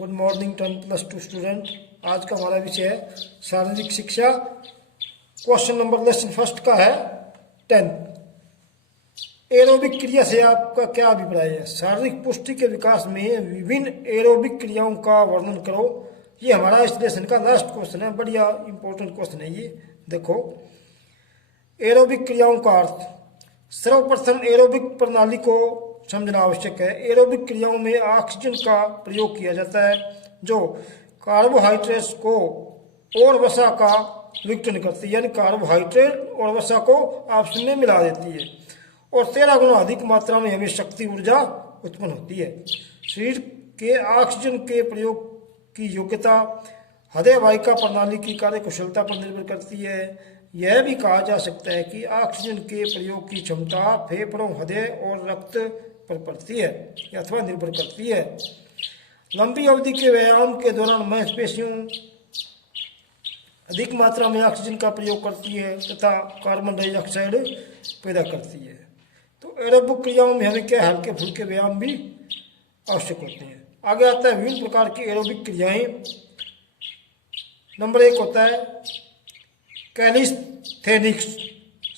Good morning 10+2 student. आज का हमारा विषय है शारीरिक शिक्षा। क्वेश्चन नंबर लेसन फर्स्ट का है 10। एरोबिक क्रिया से आपका क्या अभिप्राय है? शारीरिक पुष्टि के विकास में विभिन्न एरोबिक क्रियाओं का वर्णन करो। ये हमारा इस लेसन का लास्ट क्वेश्चन है, बढ़िया इंपॉर्टेंट क्वेश्चन है ये। देखो, एरोबिक क्रियाओं का अर्थ। सर्वप्रथम एरोबिक प्रणाली को समझना आवश्यक है। एरोबिक क्रियाओं में ऑक्सीजन का प्रयोग किया जाता है जो कार्बोहाइड्रेट्स को और वसा का विघटन करती है, यानी कार्बोहाइड्रेट और वसा को आपस में मिला देती है और 13 गुना अधिक मात्रा में हमें शक्ति ऊर्जा उत्पन्न होती है। शरीर के ऑक्सीजन के प्रयोग की योग्यता हृदय वाहिका प्रणाली की कार्यकुशलता पर निर्भर करती है। यह भी कहा जा सकता है कि ऑक्सीजन के प्रयोग की क्षमता फेफड़ों, हृदय और रक्त पर पड़ती है अथवा निर्भर करती है। लंबी अवधि के व्यायाम के दौरान मांसपेशियों अधिक मात्रा में ऑक्सीजन का प्रयोग करती है तथा कार्बन डाइऑक्साइड पैदा करती है। तो एरोबिक क्रियाओं में हमें क्या हल्के फुल्के व्यायाम भी आवश्यक होते हैं। आगे आता है विभिन्न प्रकार की एरोबिक क्रियाएं। नंबर 1 होता है कैलिस्थेनिक्स।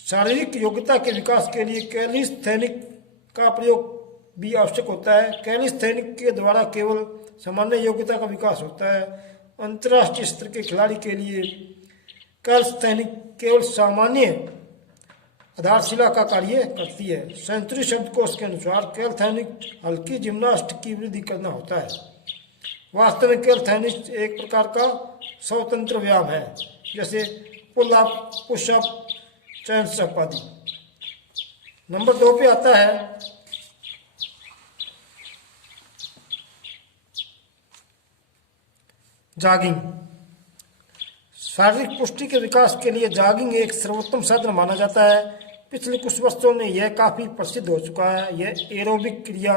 शारीरिक योग्यता के विकास के लिए कैलिस्थेनिक का प्रयोग भी आवश्यक होता है। कैलिस्थेनिक के द्वारा केवल सामान्य योग्यता का विकास होता है। अंतर्राष्ट्रीय स्तर के खिलाड़ी के लिए कैलिस्थेनिक केवल सामान्य आधारशिला का कार्य करती है। सेंचुरी शब्दकोश के अनुसार कैलिस्थेनिक हल्की जिम्नास्ट की वृद्धि करना होता है। वास्तव में कैलिस्थेनिक्स एक प्रकार का स्वतंत्र व्यायाम है, जैसे pull up, push up, chest up आदि। नंबर 2 पे आता है जॉगिंग। शारीरिक पुष्टि के विकास के लिए जॉगिंग एक सर्वोत्तम साधन माना जाता है। पिछले कुछ वर्षों में यह काफी प्रसिद्ध हो चुका है। यह एरोबिक क्रिया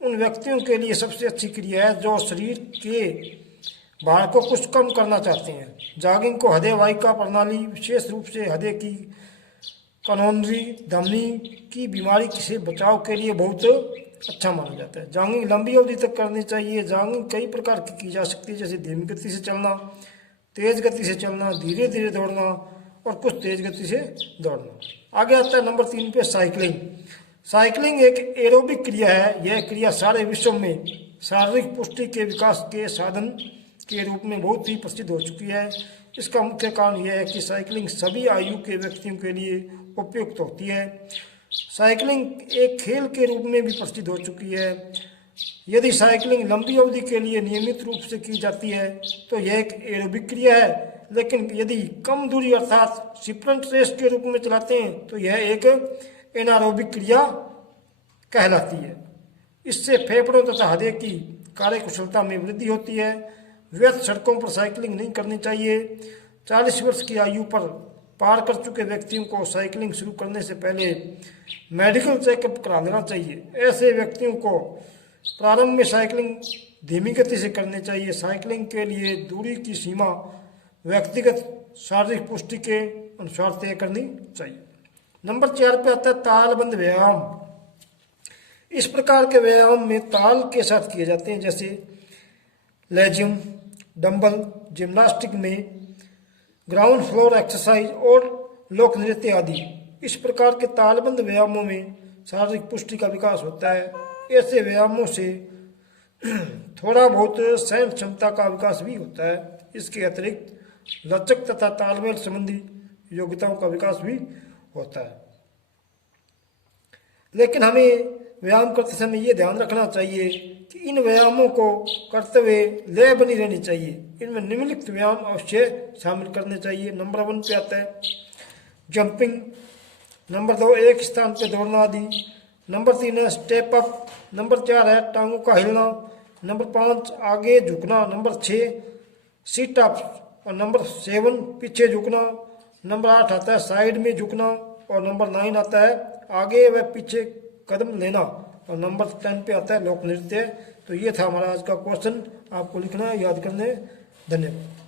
उन व्यक्तियों के लिए सबसे अच्छी क्रिया है जो शरीर के भार को कुछ कम करना चाहते हैं। जॉगिंग को हृदय वाहिका प्रणाली, विशेष रूप से हृदय की करोनरी धमनी की बीमारी से बचाव के लिए बहुत अच्छा माना जाता है। जॉगिंग लंबी अवधि तक करनी चाहिए। जॉगिंग कई प्रकार की जा सकती है, जैसे धीमी गति से चलना, तेज गति से चलना, धीरे धीरे दौड़ना और कुछ तेज गति से दौड़ना। आगे आता है नंबर 3 पे साइकिलिंग। साइकिलिंग एक एरोबिक क्रिया है। यह क्रिया सारे विश्व में शारीरिक पुष्टि के विकास के साधन के रूप में बहुत ही प्रसिद्ध हो चुकी है। इसका मुख्य कारण यह है कि साइकिलिंग सभी आयु के व्यक्तियों के लिए उपयुक्त होती है। साइकिलिंग एक खेल के रूप में भी प्रसिद्ध हो चुकी है। यदि साइकिलिंग लंबी अवधि के लिए नियमित रूप से की जाती है तो यह एक एरोबिक क्रिया है, लेकिन यदि कम दूरी अर्थात स्प्रिंट रेस के रूप में चलाते हैं तो यह एक एनारोबिक क्रिया कहलाती है। इससे फेफड़ों तथा हृदय की कार्यकुशलता में वृद्धि होती है। व्यस्त सड़कों पर साइकिलिंग नहीं करनी चाहिए। 40 वर्ष की आयु पर पार कर चुके व्यक्तियों को साइकिलिंग शुरू करने से पहले मेडिकल चेकअप करा लेना चाहिए। ऐसे व्यक्तियों को प्रारंभ में साइकिलिंग धीमी गति से करनी चाहिए। साइकिलिंग के लिए दूरी की सीमा व्यक्तिगत शारीरिक पुष्टि के अनुसार तय करनी चाहिए। नंबर 4 पे आता है तालबंद व्यायाम। इस प्रकार के व्यायाम में ताल के साथ किए जाते हैं, जैसे लेजियम, डंबल, जिम्नास्टिक में ग्राउंड फ्लोर एक्सरसाइज और लोक नृत्य आदि। इस प्रकार के तालबंद व्यायामों में शारीरिक पुष्टि का विकास होता है। ऐसे व्यायामों से थोड़ा बहुत सहन क्षमता का विकास भी होता है। इसके अतिरिक्त लचक तथा तालमेल संबंधी योग्यताओं का विकास भी होता है। लेकिन हमें व्यायाम करते समय ये ध्यान रखना चाहिए कि इन व्यायामों को करते हुए लय बनी रहनी चाहिए। इनमें निम्नलिखित व्यायाम अवश्य शामिल करने चाहिए। नंबर 1 पे आता है जंपिंग। नंबर 2 एक स्थान पे दौड़ना आदि। नंबर 3 है स्टेप अप। नंबर 4 है टांगों का हिलना। नंबर 5 आगे झुकना। नंबर 6 सीट अप और नंबर 7 पीछे झुकना। नंबर 8 आता है साइड में झुकना और नंबर 9 आता है आगे व पीछे कदम लेना और नंबर 10 पे आता है लोक नृत्य। तो ये था हमारा आज का क्वेश्चन। आपको लिखना है, याद करने। धन्यवाद।